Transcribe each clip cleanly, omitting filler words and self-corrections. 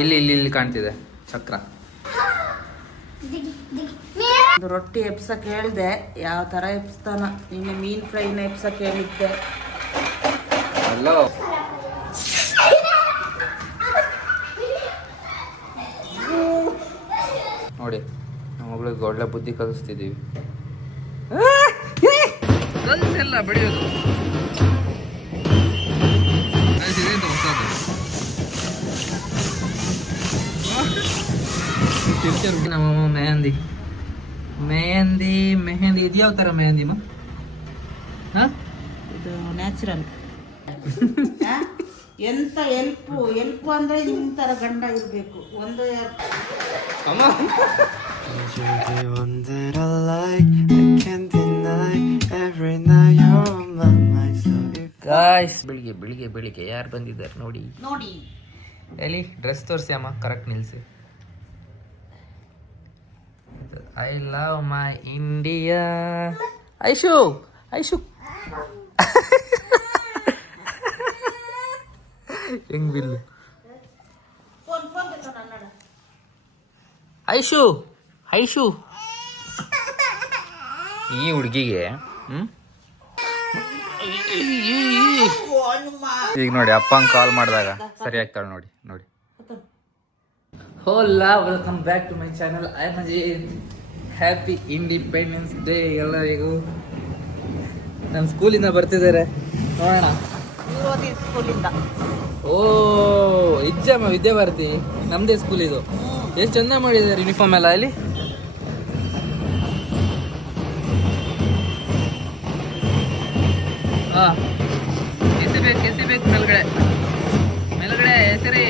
ಇಲ್ಲಿ ಇಲ್ಲಿ ಇಲ್ಲಿ ಕಾಣ್ತಿದೆ ಚಕ್ರ. ಒಂದು ರೊಟ್ಟಿ ಎಪ್ಸಕ್ಕೆ ಹೇಳಿದೆ, ಯಾವ ಥರ ಎಪ್ಸ್ತಾನ. ನಿನ್ನೆ ಮೀನ್ ಫ್ರೈನ ಎಪ್ಸಕ್ಕೆ ಹೇಳಿದ್ದೆ. ಹಲೋ ನೋಡಿ, ನಮ್ಮ ಮಗಳಿಗೆ ಒಳ್ಳೆ ಬುದ್ಧಿ ಕಲಿಸ್ತಿದ್ದೀವಿ. ಕಲ್ಸೆಲ್ಲ ಬೆಳೆಯೋದು ನಮ್ಮ ಮೆಹಂದಿ ಮೆಹಂದಿ ಮೆಹಂದಿ ಇದು ಯಾವ ಥರ ಮೆಹಂದಿ ಇದು ನ್ಯಾಚುರಲ್. ಎಂತ ಎಲ್ಪು ಅಂದ್ರೆ ನಿಮ್ ತರ ಗಂಡ ಇರ್ಬೇಕು. ಒಂದು ಗಾಯ್ಸ್, ಬೆಳಿಗ್ಗೆ ಬೆಳಿಗ್ಗೆ ಬೆಳಿಗ್ಗೆ ಯಾರು ಬಂದಿದ್ದಾರೆ ನೋಡಿ ನೋಡಿ. ಎಲ್ಲಿ ಡ್ರೆಸ್ ತೋರಿಸಿ ಅಮ್ಮ, ಕರೆಕ್ಟ್ ನಿಲ್ಸಿ. I love my India. Aishu Aishu ಹೆಂಗ್ ಬಿಲ್ಲು. ಐಶು ಐಶು ಈ ಹುಡುಗಿಗೆ ಈಗ ನೋಡಿ ಅಪ್ಪಂಗೆ ಕಾಲ್ ಮಾಡಿದಾಗ ಸರಿ ಆಗ್ತಾಳೆ ನೋಡಿ ನೋಡಿ. ಹೋಲಾ, welcome back to my channel. I am Ajit. Happy independence day ಎಲ್ಲರಿಗೂ. ನಮ್ಮ ಸ್ಕೂಲಿಂದ ಬರ್ತಿದ್ದಾರೆ, ನೋಡೋಣ. ಸ್ಕೂಲಿಂದ. ಓ ಇಜ್ಜಮ್ಮ ವಿದ್ಯಾಭಾರತಿ, ನಮ್ದೇ ಸ್ಕೂಲ್ ಇದು. ಎಷ್ಟು ಚಂದ ಮಾಡಿದ್ದಾರೆ ಯೂನಿಫಾರ್ಮ್ ಎಲ್ಲ. ಇಲ್ಲಿ ಎಸಿಬೇಕು ಮೇಲ್ಗಡೆ ಮೇಲ್ಗಡೆ ಹೆಸರಿ.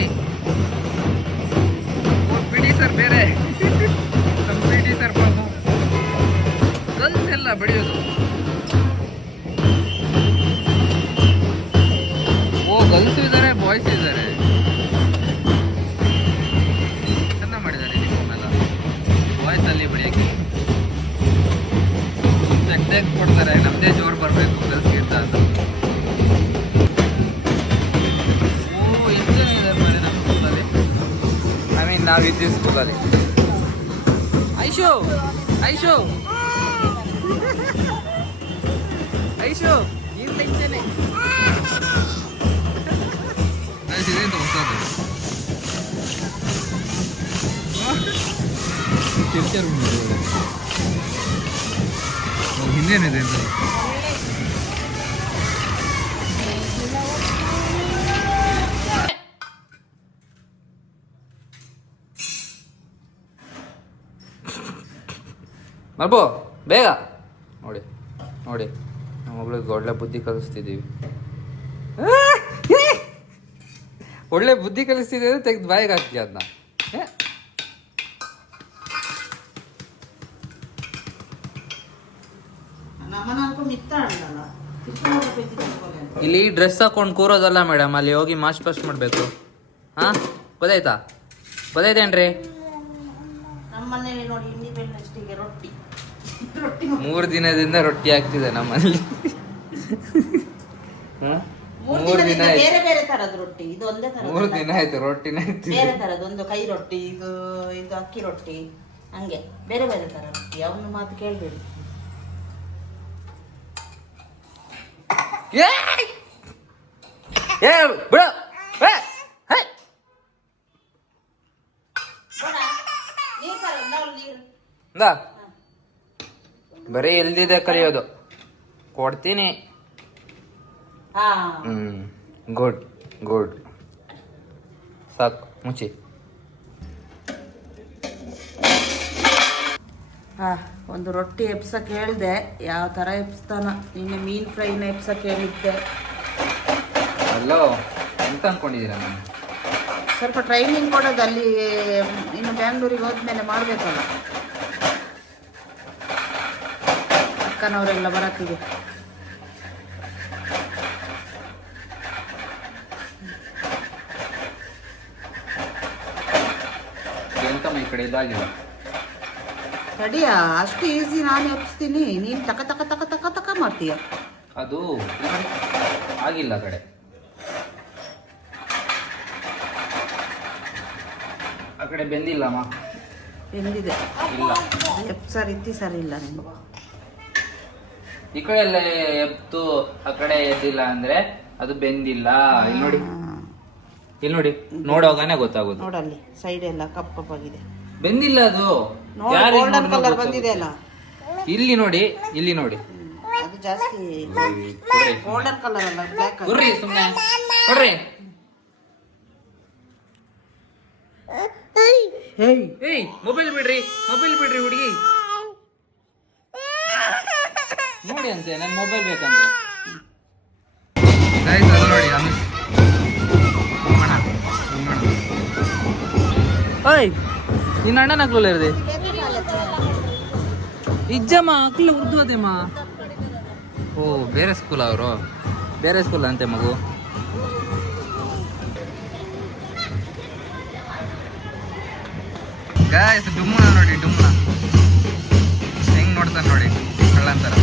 ಬಿಡಿ ಸರ್ ಬೇರೆ, ನಮ್ಮ ಬಿಡಿ ಸರ್ ಬಾಬು. ಗರ್ಲ್ಸ್ ಎಲ್ಲ ಬೆಳೆಯೋದು. ಓ ಗರ್ಲ್ಸ್ ಇದ್ದಾರೆ, ಬಾಯ್ಸ್ ಇದ್ದಾರೆ. ಚೆಂದ ಮಾಡಿದ್ದಾರೆ ಯೂನಿಫಾರ್ಮ್ ಎಲ್ಲ. ಬಾಯ್ಸ್ ಅಲ್ಲಿ ಬೆಳೆಯೋಕ್ಕೆ ತೆಗ್ದು ಕೊಡ್ತಾರೆ. ನಮ್ಮದೇ ಜೋರು ಬರಬೇಕು ಗರ್ಲ್ಸ್ಗಿಂತ ಅಂತ. ಓ ಎಷ್ಟು ಜನ ಇದ್ದಾರೆ ನೋಡಿ ನಮ್ಮ ಸ್ಕೂಲಲ್ಲಿ. ನಾವಿದ್ದೀವಿ ಸ್ಕೂಲಲ್ಲಿ. ಐಶು ಐಶು ಐಶು ನೀನು ಟೆನ್ಷನ್ ಹಿಂದೇನಿದೆ ಅಂತ. ಮಲ್ಬೋ ಬೇಗ ನೋಡಿ ನೋಡಿ, ನಮ್ಮ ಮಗಳಿಗೆ ಒಳ್ಳೆ ಬುದ್ಧಿ ಕಲಿಸ್ತಿದ್ದೀವಿ. ಒಳ್ಳೆ ಬುದ್ಧಿ ಕಲಿಸ್ತಿದ್ದೀವಿ, ತೆಗೆದು ಬಾಯಿಗೆ ಹಾಕ್ತೀವಿ ಅದನ್ನ. ಇಲ್ಲಿ ಡ್ರೆಸ್ ಹಾಕೊಂಡು ಕೂರೋದಲ್ಲ ಮೇಡಮ್, ಅಲ್ಲಿ ಹೋಗಿ ಮಾರ್ಚ್ ಪಾಸ್ಟ್ ಮಾಡಬೇಕು. ಹಾಂ ಗೊತ್ತಾಯ್ತಾ? ಗೊತ್ತಾಯ್ತೇನ್ರಿ? ನಮ್ಮನೇಲಿ ನೋಡಿ ಇಂಡಿಪೆಂಡೆನ್ಸ್ ಡೇಗೆ ರೊಟ್ಟಿ 3 ದಿನದಿಂದ ರೊಟ್ಟಿ ಆಗ್ತಿದೆ ನಮ್ಮಲ್ಲಿ. 3 ದಿನ ಬೇರೆ ಬೇರೆ ತರದ ರೊಟ್ಟಿ. ಇದು ಒಂದೇ ತರ. 3 ದಿನ ಆಯ್ತು ರೊಟ್ಟಿನೇ ಬೇರೆ ತರದ್ದು. ಒಂದು ಕೈ ರೊಟ್ಟಿ, ಇದು ಅಕ್ಕಿ ರೊಟ್ಟಿ, ಹಂಗೆ ಬೇರೆ ಬೇರೆ ತರ ರೊಟ್ಟಿ. ಅವನ ಮಾತು ಕೇಳ್ಬೇಡಿ. ಬರೀ ಎಲ್ದಿದೆ ಕಲಿಯೋದು. ಕೊಡ್ತೀನಿ. ಗುಡ್ ಗುಡ್, ಸಾಕು ಮುಚ್ಚಿ. ಒಂದು ರೊಟ್ಟಿ ಎಪ್ಸಕ್ಕೆ ಹೇಳಿದೆ, ಯಾವ ಥರ ಎಪ್ಸ್ತಾನ. ನಿನ್ನೆ ಮೀನ್ ಫ್ರೈನ ಎಪ್ಸಕ್ಕೆ ಹೇಳಿದ್ದೆ. ಹಲೋ ಎಂತ ಅನ್ಕೊಂಡಿದ್ದೀರಾ? ನಾನು ಸ್ವಲ್ಪ ಟ್ರೈನಿಂಗ್ ಕೊಡೋದು. ಅಲ್ಲಿ ಇನ್ನು ಬ್ಯಾಂಗ್ಳೂರಿಗೆ ಹೋದ್ಮೇಲೆ ಮಾಡಬೇಕಲ್ಲ. ಅಕ್ಕನವರೆಲ್ಲ ಬರತ್ತಿದೆ. ಎಂತಮ್ಮ ಈ ಕಡೆ ಇದಾಗಿಲ್ಲ. ತಡಿಯಾ, ಅಷ್ಟು ಈಸಿ ನಾನು ಎಪ್ಸ್ತೀನಿ, ನೀನು ತಕ ತಕ ತಕ ತಕ ತಕ ಮಾಡ್ತೀಯ. ಅದು ಆಗಿಲ್ಲ ಕಡೆ. ಕಡೆ ಬೆಂದಿಲ್ಲಮ್ಮ. ಬೆಂದಿದೆ ಇಲ್ಲ, ಸರ್ ಇತ್ತಿ ಸರಿ ಇಲ್ಲ ನಿಮ್ಗೆ. ಈ ಕಡೆ ಎಲ್ಲ ಎತ್ತು ಆ ಕಡೆ ಎದ್ದಿಲ್ಲ ಅಂದ್ರೆ ಅದು ಬೆಂದಿಲ್ಲ. ಇಲ್ಲಿ ನೋಡಿ, ಇಲ್ಲಿ ನೋಡಿ, ನೋಡೋಗಾನೆ ಗೊತ್ತಾಗೋದು. ನೋಡಲ್ಲಿ ಸೈಡ್ ಎಲ್ಲ ಕಪ್ಪಾಗಿದೆ, ಬೆಂದಿಲ್ಲ ಅದು. ಗೋಲ್ಡನ್ ಕಲರ್ ಬಂದಿದೆ ಅಲ್ಲ, ಇಲ್ಲಿ ನೋಡಿ, ಇಲ್ಲಿ ನೋಡಿ, ಅದು ಜಾಸ್ತಿ ಗೋಲ್ಡನ್ ಕಲರ್ ಅಲ್ಲ, ಬ್ಲ್ಯಾಕ್. ಕೊಡ್ರಿ ಸುಮ್ಮನೆ ಕೊಡ್ರಿ. ಏಯ್ ಮೊಬೈಲ್ ಬಿಡ್ರಿ, ಮೊಬೈಲ್ ಬಿಡ್ರಿ ಹುಡುಗಿ. ನೋಡಿ ಅಂತೆ ನನ್ ಮೊಬೈಲ್ ಬೇಕಂತ. ಅದು ನೋಡಿ ಓಯ್ ನಿನ್ನ ಅಣ್ಣನ ಹಾಕ್ಲಲ್ಲ ಇರದೆ ಇಜ್ಜಮ್ಮ ಅಕ್ಲಿ ಉರ್ದು ಅದೇಮ್ಮ. ಓ ಬೇರೆ ಸ್ಕೂಲ್ ಅವರು, ಬೇರೆ ಸ್ಕೂಲ್ ಅಂತೆ ಮಗು. ಗಾಯ್ಸ್ ಡುಮ್ಮನ ನೋಡಿ, ಡುಮ್ಮನ ಹೆಂಗ್ ನೋಡ್ತಾನೆ ನೋಡಿ, ಕಳ್ಳಂತರ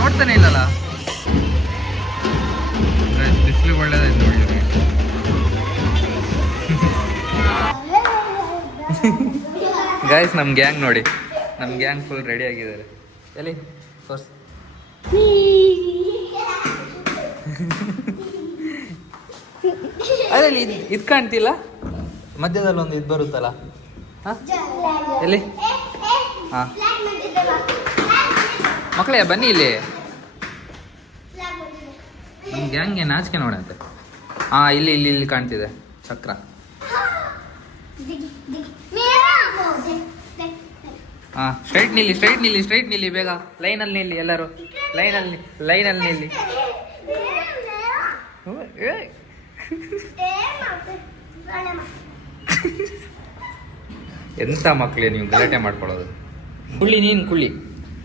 ನೋಡ್ತಾನೆ ಇಲ್ಲಲ್ಲ. ಬಿಸಿಲು ಒಳ್ಳೇದಾಯ್ತು ನೋಡಿ. ಗಾಯ್ಸ್ ನಮ್ ಗ್ಯಾಂಗ್ ನೋಡಿ, ನಮ್ ಗ್ಯಾಂಗ್ ಫುಲ್ ರೆಡಿ ಆಗಿದ್ದಾರೆ. ಎಲ್ಲಿ ತೋರ್ಸ್. ಅದ್ರಲ್ಲಿ ಇದು ಕಾಣ್ತಿಲ್ಲ, ಮಧ್ಯದಲ್ಲಿ ಒಂದು ಇದು ಬರುತ್ತಲ್ಲ, ಎಲ್ಲಿ? ಹಾ ಮಕ್ಕಳೇ ಬನ್ನಿ ಇಲ್ಲಿ. ನಮ್ ಗ್ಯಾಂಗ್ಗೆ ನಾಚಿಕೆ ನೋಡಂತೆ. ಹಾ ಇಲ್ಲಿ ಇಲ್ಲಿ ಇಲ್ಲಿ ಕಾಣ್ತಿದೆ ಚಕ್ರ. ಹಾ ಸ್ಟ್ರೈಟ್ ನಿಲ್ಲಿ, ಸ್ಟ್ರೈಟ್ ನಿಲ್ಲಿ, ಸ್ಟ್ರೈಟ್ ನಿಲ್ಲಿ, ಬೇಗ ಲೈನಲ್ಲಿ ನಿಲ್ಲಿ, ಎಲ್ಲರೂ ಲೈನಲ್ಲಿ ನಿಲ್ಲಿ. ಎಂತ ಮಕ್ಳೇ ನೀವು ಗಲಾಟೆ ಮಾಡ್ಕೊಳ್ಳೋದು. ಕುಳ್ಳಿ ನೀನ್ ಕುಳ್ಳಿ,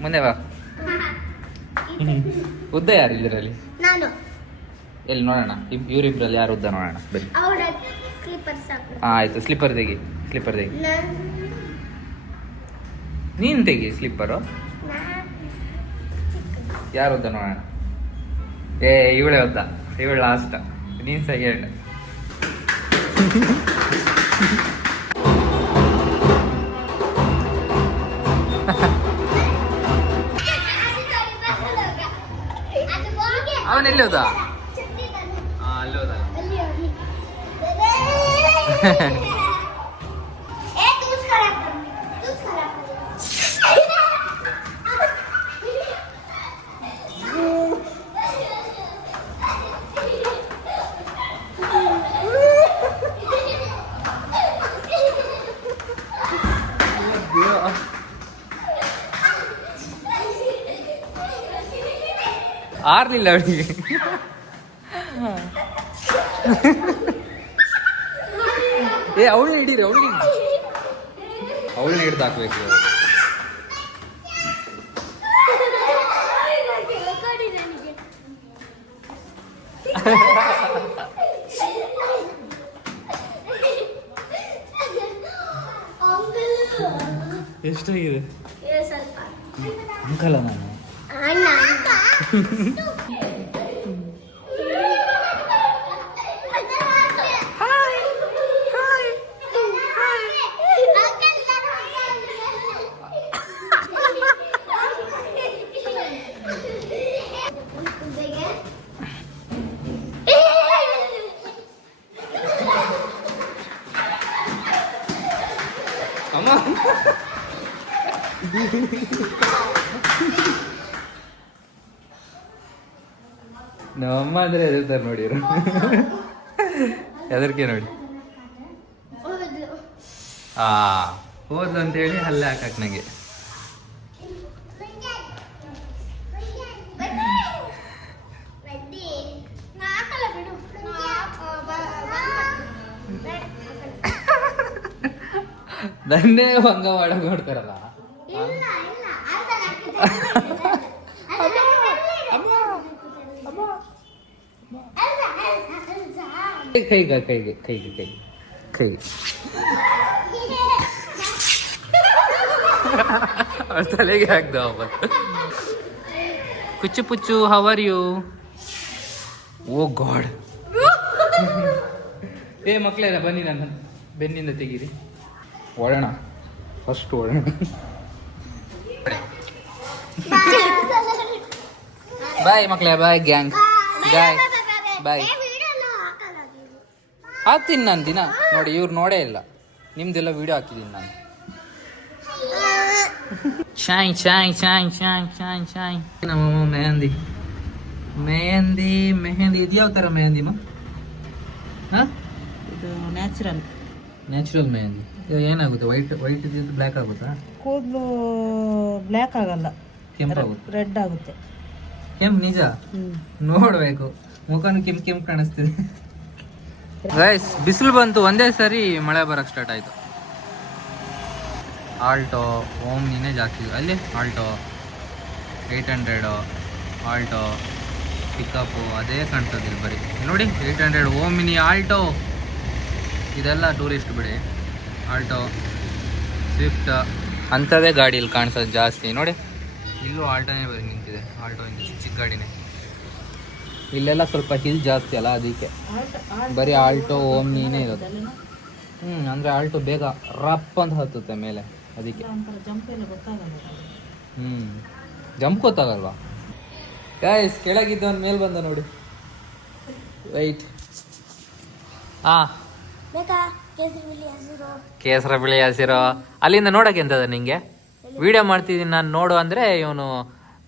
ಮುಂದೆ ಬಾ. ಉದ್ದ ಯಾರು ಇದರಲ್ಲಿ? ಎಲ್ಲಿ ನೋಡೋಣ, ಇವರಿಬ್ರಲ್ಲಿ ಯಾರು ಉದ್ದ ನೋಡೋಣ ಬನ್ನಿ. ಆಯ್ತು, ಸ್ಲಿಪ್ಪರ್ ತೆಗಿ, ಸ್ಲಿಪ್ಪರ್ ತೆಗಿ. ನೀನ್ ತೆಗಿ ಸ್ಲಿಪ್ಪರು. ಯಾರು ಉದ್ದ ನೋಡೋಣ. ಇವಳೇ ಉದ್ದ, ಇವಳು ಲಾಸ್ಟ್, ನೀನ್ ಸೆಕೆಂಡ್. ಅವನೆಲ್ಲಿ ಹೋದ? ಅಲ್ಲಿ ಹೋದ. ಆರ್ಲಿಲ್ಲ ಅವಳಿಗೆ. ಅವಳನ್ನ ಹಿಡೀರಿ, ಅವಳನ್ನ ಹಿಡ್ದು ಹಾಕ್ಬೇಕು. ಎಷ್ಟಾಗಿದೆ ಅಂಕಲ ನಾನು. ಅಮ್ಮ ನಮ್ಮಮ್ಮ ಅಂದ್ರೆ ಎದುರ್ತಾರೆ ನೋಡಿರು, ಎದರ್ಕೆ ನೋಡಿ. ಹೋದ್ಲು ಅಂತೇಳಿ ಅಲ್ಲೇ ಹಾಕಕ್ ನಂಗೆ. ನನ್ನೇ ಭಂಗ ಮಾಡಕ್ ನೋಡ್ತಾರಲ್ಲ. ಕೈಗೆ ಕೈಗೆ ಕೈಗೆ ಕೈಗೆ ಕೈಗೆ ತಲೆಗೆ ಹಾಕ್ದ ವಾಪಸ್. ಕುಚ್ಚು ಪುಚ್ಚು, how are you? Oh god, ಏ ಮಕ್ಕಳೆಲ್ಲ ಬನ್ನಿ, ನನ್ನ ಬೆನ್ನಿಂದ ತೆಗೀರಿ. ಓಡೋಣ, ಫಸ್ಟ್ ಓಡೋಣ. ಬಾಯ್ ಮಕ್ಕಳೇ, ಬಾಯ್ ಗ್ಯಾಂಗ್, ಬಾಯ್ ಬಾಯ್. ಹಾಕ್ತೀನಿ ನಾನು ದಿನ ನೋಡಿ, ಇವ್ರು ನೋಡೇ ಇಲ್ಲ. ನಿಮ್ದೆಲ್ಲ ವಿಡಿಯೋ ಹಾಕಿದ್ದೀನಿ ನಾನು. Shai Shai Shai Shai Shai Shai. ನಮ್ಮ ಮೆಹಂದಿ ಮೆಹಂದಿ ಮೆಹಂದಿ ಇದು ಯಾವ ಥರ ಮೆಹಂದಿ ಹಾಂ? ಇದು ನ್ಯಾಚುರಲ್ ನ್ಯಾಚುರಲ್ ಮೆಹಂದಿ. ಇದು ಏನಾಗುತ್ತೆ? ವೈಟ್ ಇದ್ದು ಬ್ಲ್ಯಾಕ್ ಆಗುತ್ತಾ? ಕೂದಲು ಬ್ಲ್ಯಾಕ್ ಆಗಲ್ಲ, ಕೆಂಪಾಗುತ್ತೆ, ರೆಡ್ ಆಗುತ್ತೆ. ಕೆಂಪು ನಿಜ? ನೋಡಬೇಕು, ಮುಖನೂ ಕೆಂಪು ಕಾಣಿಸ್ತಿದೆ. ಗೈಸ್, ಬಿಸಿಲು ಬಂತು, ಒಂದೇ ಸರಿ ಮಳೆ ಬರೋಕ್ಕೆ ಸ್ಟಾರ್ಟ್ ಆಯಿತು. ಆಲ್ಟೋ ಓಮ್ನಿನೇ ಜಾಸ್ತಿ ಅಲ್ಲಿ. ಆಲ್ಟೋ 800, ಆಲ್ಟೋ ಪಿಕಪ್ಪು ಅದೇ ಕಾಣ್ತದಿಲ್ಲ ಬರೀ. ನೋಡಿ 800 ಓಮ್ನಿ, ಆಲ್ಟೋ ಇದೆಲ್ಲ ಟೂರಿಸ್ಟ್ ಬಿಡಿ. ಆಲ್ಟೋ, ಸ್ವಿಫ್ಟ್ ಅಂಥದ್ದೇ ಗಾಡಿ ಇಲ್ಲಿ ಕಾಣಿಸೋದು ಜಾಸ್ತಿ. ನೋಡಿ ಇಲ್ಲೂ ಆಲ್ಟೋನೇ ಬರೀ ನಿಂತಿದೆ. ಆಲ್ಟೋ ಇಂದ ಚಿಕ್ಕ ಚಿಕ್ಕ ಗಾಡಿನೇ. ಇಲ್ಲೆಲ್ಲ ಸ್ವಲ್ಪ ಹಿಲ್ ಜಾಸ್ತಿ ಅಲ್ಲ, ಅದಕ್ಕೆ ಬರೀ ಆಲ್ಟೋ ಓಮ್ನಿನೇ ಇರೋದು. ಅಂದರೆ ಆಲ್ಟೋ ಬೇಗ ರಪ್ ಅಂತ ಹತ್ತುತ್ತೆ ಮೇಲೆ, ಅದಕ್ಕೆ. ಜಂಪ್ ಗೊತ್ತಾಗಲ್ವಾ? ಗೈಸ್, ಕೆಳಗಿದ್ದವನ್ ಮೇಲೆ ಬಂದ ನೋಡಿ. ರೈಟ್. ಹಾಂ, ಕೇಸರ ಬಿಳಿ ಹಸಿರು. ಅಲ್ಲಿಂದ ನೋಡಕ್ಕೆ ಎಂತದ ನಿಂಗೆ? ವಿಡಿಯೋ ಮಾಡ್ತಿದ್ದೀನಿ ನಾನು, ನೋಡು ಅಂದರೆ ಇವನು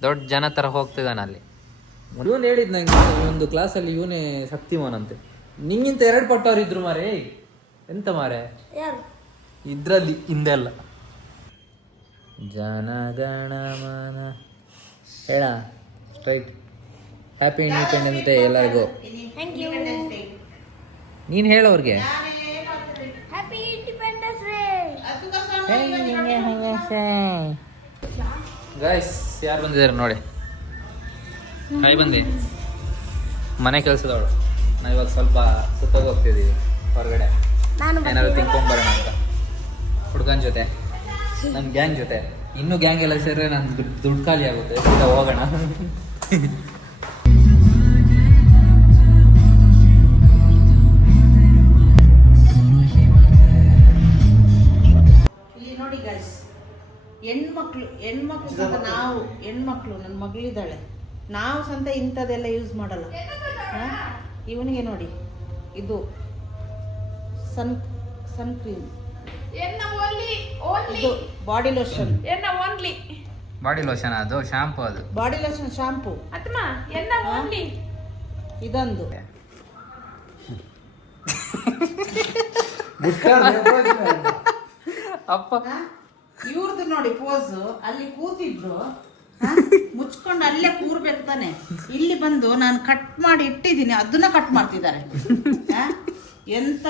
ದೊಡ್ಡ ಜನ ಥರ ಹೋಗ್ತಿದ್ದಾನೆ ಅಲ್ಲಿ. ಇವನು ಹೇಳಿದ್ ನಂಗೆ ಒಂದು ಕ್ಲಾಸಲ್ಲಿ ಇವನೇ ಶಕ್ತಿಮಾನ್ ಅಂತೆ. ನಿಂಗಿಂತ 2 ಪಟ್ಟವ್ರು ಇದ್ರು ಮಾರೇ. ಎಂತ ಮಾರೆ ಇದ್ರಲ್ಲಿ ಹಿಂದೆಲ್ಲ. ಜನಗಣಮನ ಹೇಳ ಸ್ಟ್ರೈಟ್. ಹ್ಯಾಪಿ ಇಂಡಿಪೆಂಡೆನ್ಸ್ ಡೇ ಎಲ್ಲರಿಗೂ. ನೀನು ಹೇಳೋರ್ಗೆ ಗೈಸ್, ಯಾರು ಬಂದಿದ್ದಾರೆ ನೋಡಿ. ಕೈ ಬಂದಿ ಮನೆ ಕೆಲಸದವಳು. ನಾವು ಇವಾಗ ಸ್ವಲ್ಪ ಸುತ್ತೋಗಿ ಹೋಗ್ತಿದ್ದೀವಿ ಹೊರಗಡೆ, ಏನಾದ್ರು ತಿನ್ಕೊಂಬರೋಣ ಅಂತ. ಹುಡುಗನ ಜೊತೆ, ನನ್ನ ಗ್ಯಾಂಗ್ ಜೊತೆ. ಇನ್ನೂ ಗ್ಯಾಂಗ್ ಎಲ್ಲ ಸೇರಿದ್ರೆ ನನ್ನ ದುಡ್ಡು ಖಾಲಿ ಆಗುತ್ತೆ. ಹೋಗೋಣ. ಇಲ್ಲಿ ನೋಡಿ ಗೈಸ್, ಹೆಣ್ಮಕ್ಳು ಸಂತ ನಾವು ಹೆಣ್ಮಕ್ಳು, ನನ್ನ ಮಗಳಿದ್ದಾಳೆ, ನಾವು ಸಂತ ಇಂಥದ್ದೆಲ್ಲ ಯೂಸ್ ಮಾಡಲ್ಲ. ಇವನಿಗೆ ನೋಡಿ, ಇದು ಸನ್ ಕ್ರೀಮ್, ಇದು ಬಾಡಿ ಲೋಷನ್. ಬಾಡಿ ಲೋಷನ್ ಅದು ಶಾಂಪು, ಅದು ಬಾಡಿ ಲೋಷನ್ ಶಾಂಪು. ಇದೊಂದು ಅಪ್ಪ ಇವ್ರದ್ದು ನೋಡಿ ಪೋಸ್. ಅಲ್ಲಿ ಕೂತಿದ್ರು, ಮುಚ್ಕೊಂಡು ಅಲ್ಲೇ ಕೂರ್ಬೇಕು ತಾನೆ. ಇಲ್ಲಿ ಬಂದು ನಾನು ಕಟ್ ಮಾಡಿ ಇಟ್ಟಿದ್ದೀನಿ, ಅದನ್ನ ಕಟ್ ಮಾಡ್ತಿದ್ದಾರೆ. ಎಂತ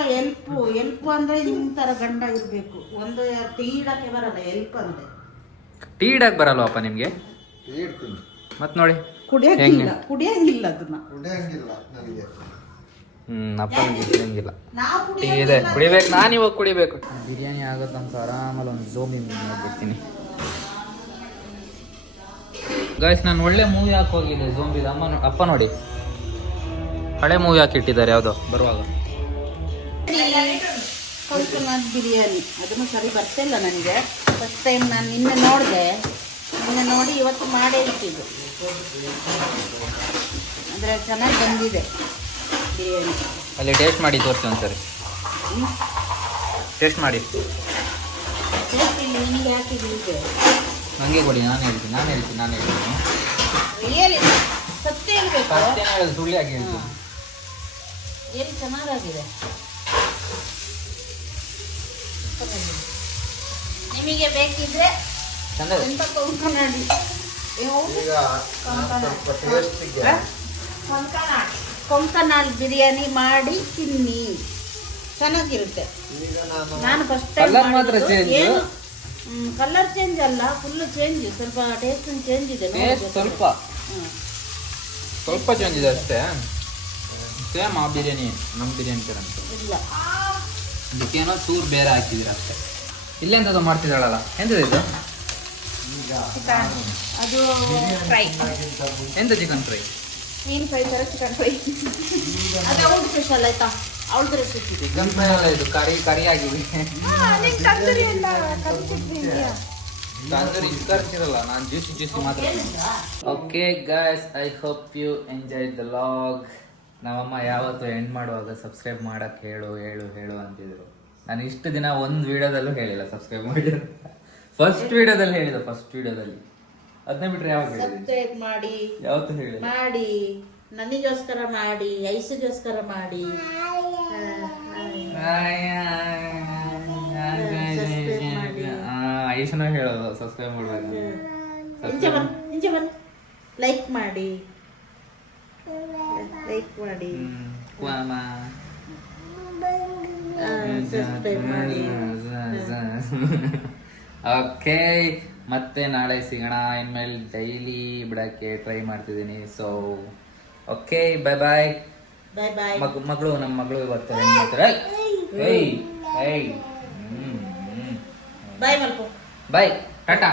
ಎಲ್ಪ್ ಅಂದ್ರೆ ನಿಮ್ ತರ ಗಂಡ ಇರ್ಬೇಕು. ಒಂದು ಟೀ ಇಡಕ್ಕೆ ಬರಲ್ಲ, ಎಲ್ಪ್ ಅಂದ್ರೆ. ಟೀ ಇಡಕ್ ಬರಲ್ವಪ್ಪ ನಿಮ್ಗೆ? ಮತ್ ನೋಡಿ ಕುಡಿಯಂಗಿಲ್ಲ ಅದನ್ನ. ಅಪ್ಪ ಕುಡಿಯಂಗಿಲ್ಲ. ಟೀ ಇದೆ, ಕುಡಿಬೇಕು. ನಾನು ಇವಾಗ ಕುಡಿಬೇಕು. ಬಿರಿಯಾನಿ ಆಗುತ್ತಂತ ಆರಾಮಲ್ಲಿ ಒಂದು ಝೋಂಬಿ ಮಾಡ್ಬಿಡ್ತೀನಿ. ಗಾಯ್ಸ್, ನಾನು ಒಳ್ಳೆ ಮೂವಿ ಹಾಕಿ ಹೋಗಿದ್ದೆ ಝೋಂಬಿ. ಅಪ್ಪ ನೋಡಿ, ಹಳೆ ಮೂವಿ ಹಾಕಿಟ್ಟಿದ್ದಾರೆ ಯಾವುದೋ ಬರುವಾಗ. ಬಿರಿಯಾನಿ ಅದನ್ನು ಸರಿ ಬರ್ತಿಲ್ಲ ನನಗೆ. ಫಸ್ಟ್ ಟೈಮ್ ನಾನು ನಿನ್ನೆ ನೋಡಿದೆ, ನೋಡಿ ಇವತ್ತು ಮಾಡೇ ಇಟ್ಟಿದ್ದು. ಅಂದರೆ ಚೆನ್ನಾಗಿ ಬಂದಿದೆ ಬಿರಿಯಾನಿ. ಅಲ್ಲಿ ಟೇಸ್ಟ್ ಮಾಡಿ ತೋರಿಸಿ ಒಂದ್ಸರಿ. ಟೇಸ್ಟ್ ಮಾಡಿ. ನಿನಗೆ ಹಾಕಿದ್ದು ನನಗೆ ಕೊಡಿ, ನಾನು ಹೇಳ್ತೀನಿ. ರಿಯಲಿ ಸತ್ಯ ಹೇಳ್ಬೇಕು, ಸುಳ್ಳಿಯಾಗಿ ಹೇಳ್ತೀನಿ. ಏನು ಚೆನ್ನಾಗಿದೆ. ನಿಮಗೆ ಬೇಕಿದ್ರೆ ಎಂತ ಕೊಂಕನಾಡ್ ಬಿರಿಯಾನಿ ಮಾಡಿ ತಿನ್ನಿ, ಚೆನ್ನಾಗಿರುತ್ತೆ. ನಾನು ಫಸ್ಟ್ ಟೈಮ್ ಕಲರ್ ಚೇಂಜ್ ಅಲ್ಲ, ಫುಲ್ ಚೇಂಜ್. ಸ್ವಲ್ಪ ಟೇಸ್ಟ್ ಚೇಂಜ್ ಇದೆ. ಸ್ವಲ್ಪ ಚೇಂಜ್ ಇದೆ ಅಷ್ಟೇ. ಸೇಮ್ ಆ ಬಿರಿಯಾನಿ, ನಮ್ಮ ಬಿರಿಯಾನಿ ಥರ ಇಲ್ಲ. ಅದಕ್ಕೇನೋ ಚೂರು ಬೇರೆ ಹಾಕಿದ್ದೀರ ಅಷ್ಟೇ. ಇಲ್ಲೆಂತದ್ದು ಮಾಡ್ತಿದ್ದಾಳಲ್ಲ, ಎಂತದ್ದು ಇದು? ಅದು ಫ್ರೈ. ಎಂತ ಚಿಕನ್ ಫ್ರೈ? ಮೀನ್ ಫ್ರೈ ಥರ ಚಿಕನ್ ಫ್ರೈ. ಅದು ಯಾವುದು ಸ್ಪೆಷಲ್ ಆಯ್ತಾ? ಅವಳದ ರೆಸಿಪಿ. ಚಿಕನ್ ಫ್ರೈ ಅಲ್ಲ ಇದು, ಕರಿ ಆಗಿದೆ. ತಂದೂರಿ ಎಲ್ಲ ಕರಿ ಚಟ್ನಿ ಇದೆಯಾ? ತಂದೂರಿ ಕರ್ತಿರಲ್ಲ, ನಾನು ಜ್ಯೂಸಿ ಮಾತ್ರ. Okay guys, I hope you enjoy the log. ನಮ್ಮಮ್ಮ ಯಾವತ್ತು ಎಂಡ್ ಮಾಡುವಾಗ ಸಬ್ಸ್ಕ್ರೈಬ್ ಮಾಡಕ್ಕೆ ಹೇಳು ಅಂತಿದ್ರು. ನಾನು ಇಷ್ಟು ದಿನ ಒಂದು ವಿಡಿಯೋದಲ್ಲೂ ಹೇಳಿಲ್ಲ ಸಬ್ಸ್ಕ್ರೈಬ್ ಮಾಡಿ. ಫಸ್ಟ್ ವಿಡಿಯೋದಲ್ಲಿ ಹೇಳಿದ, ಅದನ್ನೇ ಬಿಟ್ರೆ ಯಾವಾಗ ಹೇಳಿದೆ? ಸಬ್ಸ್ಕ್ರೈಬ್ ಮಾಡಿ, ಯಾವತ್ತು ಹೇಳಿಲ್ಲ. ಮಾಡಿ, ನನಗೋಸ್ಕರ ಮಾಡಿ, ಐಸಿಗೋಸ್ಕರ ಮಾಡಿ. ಐಶನ ಹೇಳೋದು ಸಬ್ಸ್ಕ್ರೈಬ್ ಮಾಡ್ಬೇಕು. ಲೈಕ್ ಮಾಡಿ. ಸಬ್ಸ್ಕ್ರೈಬ್ ಮಾಡಿ. ಓಕೆ, ಮತ್ತೆ ನಾಳೆ ಸಿಗೋಣ. ಇನ್ಮೇಲೆ ಡೈಲಿ ಬಿಡಕ್ಕೆ ಟ್ರೈ ಮಾಡ್ತಿದ್ದೀನಿ. ಸೊ ಓಕೆ, ಬಾಯ್ ಬಾಯ್. ಬಾಯ್ ಬಾಯ್. ಮಗಳು, ನಮ್ಮ ಮಗಳು ಬರ್ತಾರೆ. ಏನ್ ಮಾಡ್ತಾರೆ? ಬಾಯ್ ಮಲ್ಪು. ಬಾಯ್, ಟಾಟಾ.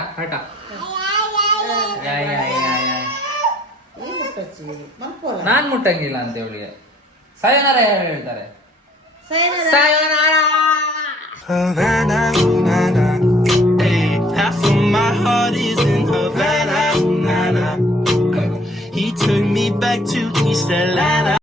ನಾನ್ ಮುಟ್ಟಂಗಿಲ್ಲ ಅಂತ ಇವಳಿಗೆ. ಸಾಯೋನಾರ ಯಾರು ಹೇಳ್ತಾರೆ? ಸಾಯೋನಾರ.